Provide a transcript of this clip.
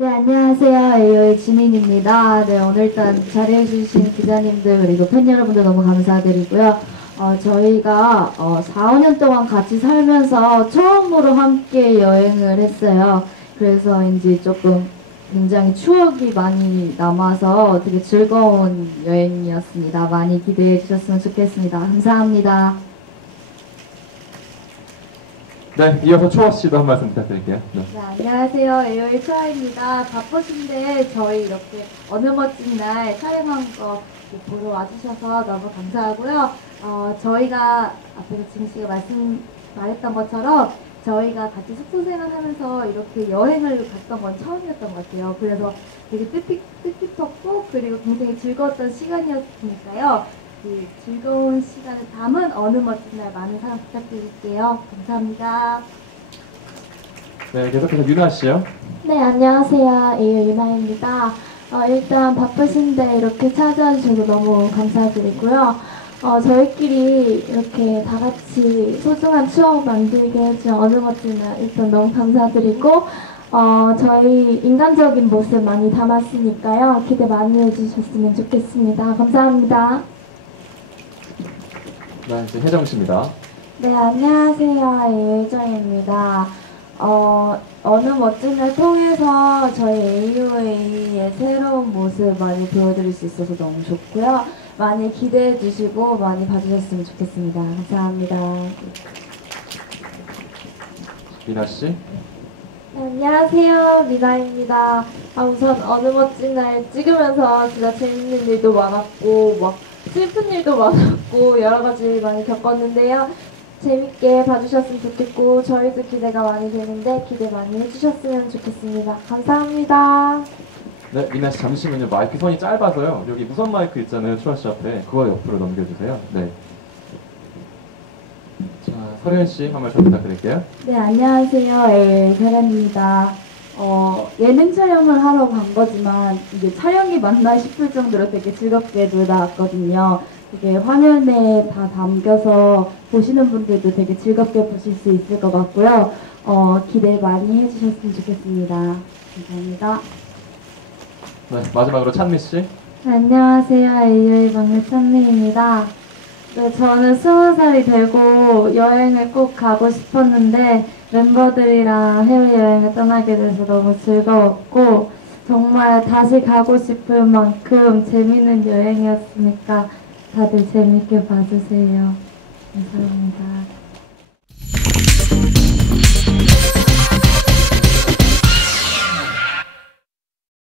네, 안녕하세요. AO의 진인입니다. 네, 오늘 일단 자리해주신 기자님들 그리고 팬 여러분들 너무 감사드리고요. 어, 저희가 어, 4, 5년 동안 같이 살면서 처음으로 함께 여행을 했어요. 그래서 이제 조금 굉장히 추억이 많이 남아서 되게 즐거운 여행이었습니다. 많이 기대해 주셨으면 좋겠습니다. 감사합니다. 네, 이어서 초아 씨도 한 말씀 부탁드릴게요. 네. 네, 안녕하세요. 에어의 초아입니다. 바쁘신데 저희 이렇게 어느 멋진 날 촬영한 거 보러 와주셔서 너무 감사하고요. 어, 저희가 앞에서 지금 씨가 말씀 말했던 것처럼 저희가 같이 숙소 생활하면서 이렇게 여행을 갔던 건 처음이었던 것 같아요. 그래서 되게 뜻깊, 뜻깊었고 그리고 굉장히 즐거웠던 시간이었으니까요. 그 즐거운 시간을 담은 어느 멋진 날 많은 사랑 부탁드릴게요. 감사합니다. 네, 계속해서 유나 씨요. 네, 안녕하세요. 이유 유나입니다. 어, 일단 바쁘신데 이렇게 찾아주셔서 너무 감사드리고요. 어, 저희끼리 이렇게 다 같이 소중한 추억 만들게 해준 어느 멋진 날 일단 너무 감사드리고, 어, 저희 인간적인 모습 많이 담았으니까요. 기대 많이 해주셨으면 좋겠습니다. 감사합니다. 네, 이제 혜정 씨입니다. 네, 안녕하세요. 예정입니다. 어, 어느 멋진 날 통해서 저희 AOA의 새로운 모습 많이 보여드릴 수 있어서 너무 좋고요. 많이 기대해 주시고 많이 봐주셨으면 좋겠습니다. 감사합니다. 미나 씨. 네, 안녕하세요. 미나입니다. 아, 우선 어느 멋진 날 찍으면서 진짜 재밌는 일도 많았고, 막 슬픈 일도 많았고, 여러 가지 많이 겪었는데요. 재밌게 봐주셨으면 좋겠고, 저희도 기대가 많이 되는데, 기대 많이 해주셨으면 좋겠습니다. 감사합니다. 네, 미나 씨 잠시만요. 마이크 선이 짧아서요. 여기 무선 마이크 있잖아요. 초아 씨 앞에. 그거 옆으로 넘겨주세요. 네. 자, 서현 씨 한 말씀 부탁드릴게요. 네, 안녕하세요. 예, 세란입니다. 어, 예능 촬영을 하러 간 거지만 이게 촬영이 맞나 싶을 정도로 되게 즐겁게 놀다 왔거든요. 되게 화면에 다 담겨서 보시는 분들도 되게 즐겁게 보실 수 있을 것 같고요. 어, 기대 많이 해주셨으면 좋겠습니다. 감사합니다. 네, 마지막으로 찬미 씨. 안녕하세요. AOA 막내 찬미입니다. 네, 저는 스무 살이 되고 여행을 꼭 가고 싶었는데 멤버들이랑 해외여행을 떠나게 돼서 너무 즐거웠고 정말 다시 가고 싶을 만큼 재밌는 여행이었으니까 다들 재밌게 봐주세요. 감사합니다.